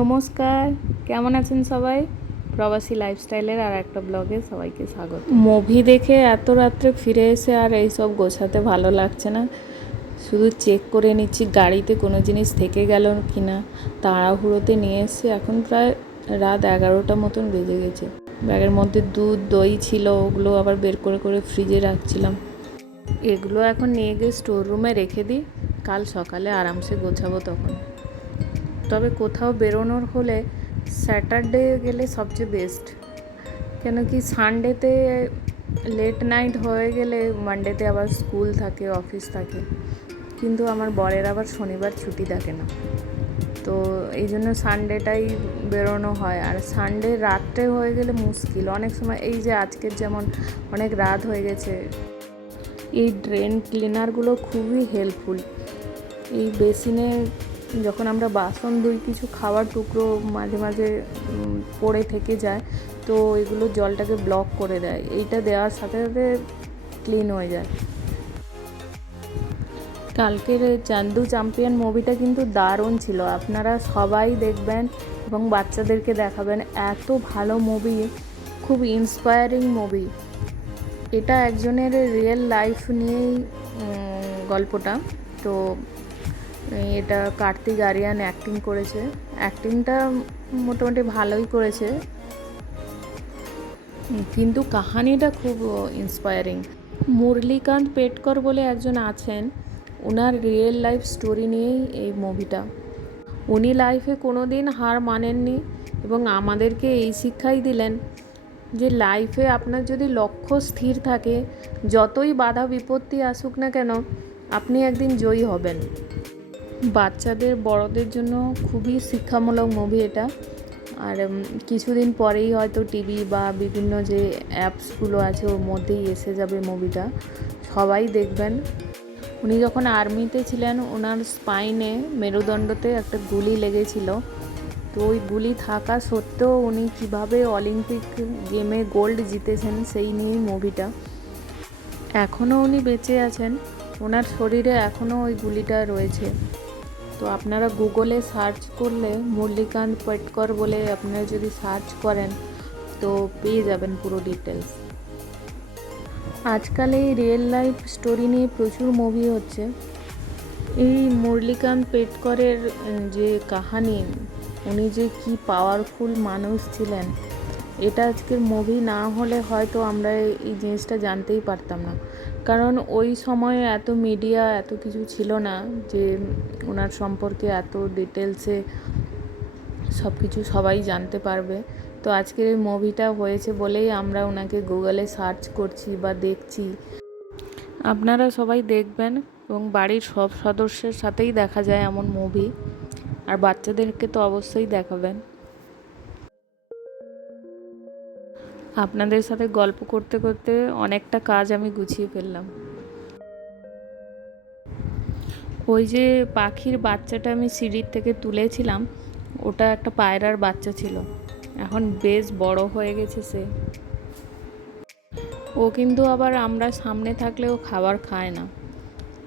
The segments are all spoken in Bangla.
নমস্কার, কেমন আছেন সবাই? প্রবাসী লাইফস্টাইলের আর একটা ব্লগে সবাইকে স্বাগত। মুভি দেখে এত রাত্রে ফিরে এসে আর এইসব গোছাতে ভালো লাগছে না। শুধু চেক করে নিচ্ছি গাড়িতে কোনো জিনিস থেকে গেল কি না তাড়াহুড়োতে নিয়ে এসে এখন প্রায় রাত এগারোটা মতন বেজে গেছে। ব্যাগের মধ্যে দুধ, দই ছিল, ওগুলো আবার বের করে করে ফ্রিজে রাখছিলাম। এগুলো এখন নিয়ে গিয়ে স্টোর রুমে রেখে দিই। কাল সকালে আরামসে গোছাবো তখন। তবে কোথাও বেরোনোর হলে স্যাটারডে গেলে সবচেয়ে বেস্ট। কেন কি সানডেতে লেট নাইট হয়ে গেলে মানডেতে আবার স্কুল থাকে, অফিস থাকে। কিন্তু আমার বরের আবার শনিবার ছুটি থাকে না। তো এই জন্য সানডেটাই বেরোনো হয়। আর সানডে রাত্রে হয়ে গেলে মুশকিল। অনেক সময় এই যে আজকের যেমন অনেক রাত হয়ে গেছে, এই ড্রেন ক্লিনারগুলো খুবই হেল্পফুল। এই বেসিনে যখন আমরা বাসন ধুই, কিছু খাওয়ার টুকরো মাঝে মাঝে পড়ে থেকে যায়, তো এগুলো জলটাকে ব্লক করে দেয়। এইটা দেওয়ার সাথে সাথে ক্লিন হয়ে যায়। কালকের চান্দু চ্যাম্পিয়ন মুভিটা কিন্তু দারুণ ছিল। আপনারা সবাই দেখবেন এবং বাচ্চাদেরকে দেখাবেন। এত ভালো মুভি খুব ইন্সপায়ারিং মুভি এটা একজনের রিয়েল লাইফ নিয়েই গল্পটা। তো এটা কার্তিক আরিয়ান অ্যাক্টিং করেছে। অ্যাক্টিংটা মোটামুটি ভালোই করেছে। কিন্তু কাহানিটা খুব ইন্সপায়ারিং মুরলীকান্ত পেটকর বলে একজন আছেন। ওনার রিয়েল লাইফ স্টোরি নিয়েই এই মুভিটা উনি লাইফে কোনো দিন হার মানেননি এবং আমাদেরকে এই শিক্ষাই দিলেন যে লাইফে আপনার যদি লক্ষ্য স্থির থাকে, যতই বাধা বিপত্তি আসুক না কেন, আপনি একদিন জয়ী হবেন। বাচ্চাদের, বড়দের জন্য খুবই শিক্ষামূলক মুভি এটা। আর কিছুদিন পরেই হয়তো টিভি বা বিভিন্ন যে অ্যাপসগুলো আছে, ওর মধ্যেই এসে যাবে মুভিটা সবাই দেখবেন। উনি যখন আর্মিতে ছিলেন, ওনার স্পাইনে মেরুদণ্ডতে একটা গুলি লেগেছিল। তো ওই গুলি থাকা সত্ত্বেও উনি কীভাবে অলিম্পিক গেমে গোল্ড জিতেছেন, সেই নিয়েই মুভিটা এখনও উনি বেঁচে আছেন। ওনার শরীরে এখনও ওই গুলিটা রয়েছে। তো আপনারা গুগলে সার্চ করলে মুরলীকান্ত পেটকর বলে আপনারা যদি সার্চ করেন, তো পেয়ে যাবেন পুরো ডিটেলস আজকাল এই রিয়েল লাইফ স্টোরি নিয়ে প্রচুর মুভি হচ্ছে। এই মুরলীকান্ত পেটকরের যে কাহানি, উনি যে কি পাওয়ারফুল মানুষ ছিলেন, এটা আজকের মুভি না হলে হয়তো আমরা এই জিনিসটা জানতেই পারতাম না। কারণ ওই সময়ে এত মিডিয়া এত কিছু ছিল না যে ওনার সম্পর্কে এত ডিটেলসে সব কিছু সবাই জানতে পারবে। তো আজকের এই মুভিটা হয়েছে বলেই আমরা ওনাকে গুগলে সার্চ করছি বা দেখছি। আপনারা সবাই দেখবেন এবং বাড়ির সব সদস্যের সাথেই দেখা যায় এমন মুভি আর বাচ্চাদেরকে তো অবশ্যই দেখাবেন। আপনাদের সাথে গল্প করতে করতে অনেকটা কাজ আমি গুছিয়ে ফেললাম। ওই যে পাখির বাচ্চাটা আমি সিঁড়ির থেকে তুলেছিলাম, ওটা একটা পায়রার বাচ্চা ছিল। এখন বেশ বড় হয়ে গেছে সে। ও কিন্তু আবার আমরা সামনে থাকলেও খাবার খায় না।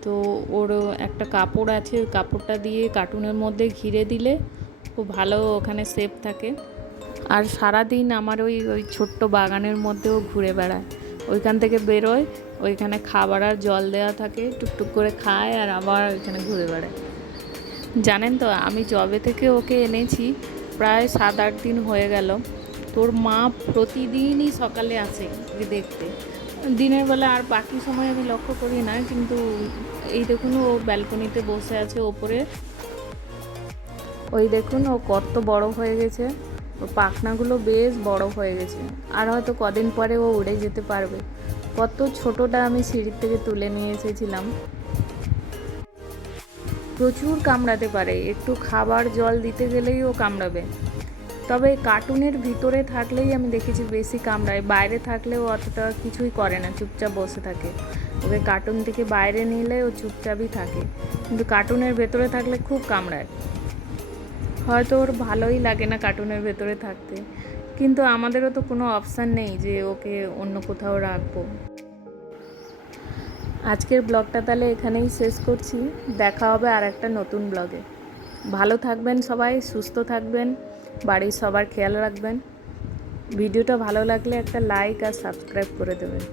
তো ওর একটা কাপড় আছে, ওই কাপড়টা দিয়ে কার্টুনের মধ্যে ঘিরে দিলে ও ভালো ওখানে সেফ থাকে। আর সারা দিন আমার ওই ওই ছোট্ট বাগানের মধ্যেও ঘুরে বেড়ায়। ওইখান থেকে বেরোয়, ওইখানে খাবার আর জল দেওয়া থাকে, টুকটুক করে খায় আর আবার ওইখানে ঘুরে বেড়ায়। জানেন তো, আমি জবে থেকে ওকে এনেছি, প্রায় সাত আট দিন হয়ে গেল। তোর মা প্রতিদিনই সকালে আসে দেখতে। দিনের বেলা আর বাকি সময় আমি লক্ষ্য করি না, কিন্তু এই দেখুন ও ব্যালকনিতে বসে আছে ওপরে। ওই দেখুন ও কত বড় হয়ে গেছে। পাখনাগুলো বেশ বড় হয়ে গেছে। আর হয়তো কদিন পরে ও উড়ে যেতে পারবে। কত ছোটটা আমি সিঁড়ির থেকে তুলে নিয়ে এসেছিলাম। প্রচুর কামড়াতে পারে। একটু খাবার জল দিতে গেলেই ও কামড়াবে। তবে কার্টুনের ভিতরে থাকলেই আমি দেখেছি বেশি কামড়ায়। বাইরে থাকলেও অতটা কিছুই করে না, চুপচাপ বসে থাকে। ওকে কার্টুন থেকে বাইরে নিলে ও চুপচাপই থাকে। কিন্তু কার্টুনের ভেতরে থাকলে খুব কামড়ায়। হয়তো ওর ভালোই লাগে না কার্টুনের ভেতরে থাকতে। কিন্তু আমাদেরও তো কোনো অপশান নেই যে ওকে অন্য কোথাও রাখব। আজকের ব্লগটা তাহলে এখানেই শেষ করছি। দেখা হবে আর একটা নতুন ব্লগে। ভালো থাকবেন সবাই, সুস্থ থাকবেন, বাড়ির সবার খেয়াল রাখবেন। ভিডিওটা ভালো লাগলে একটা লাইক আর সাবস্ক্রাইব করে দেবেন।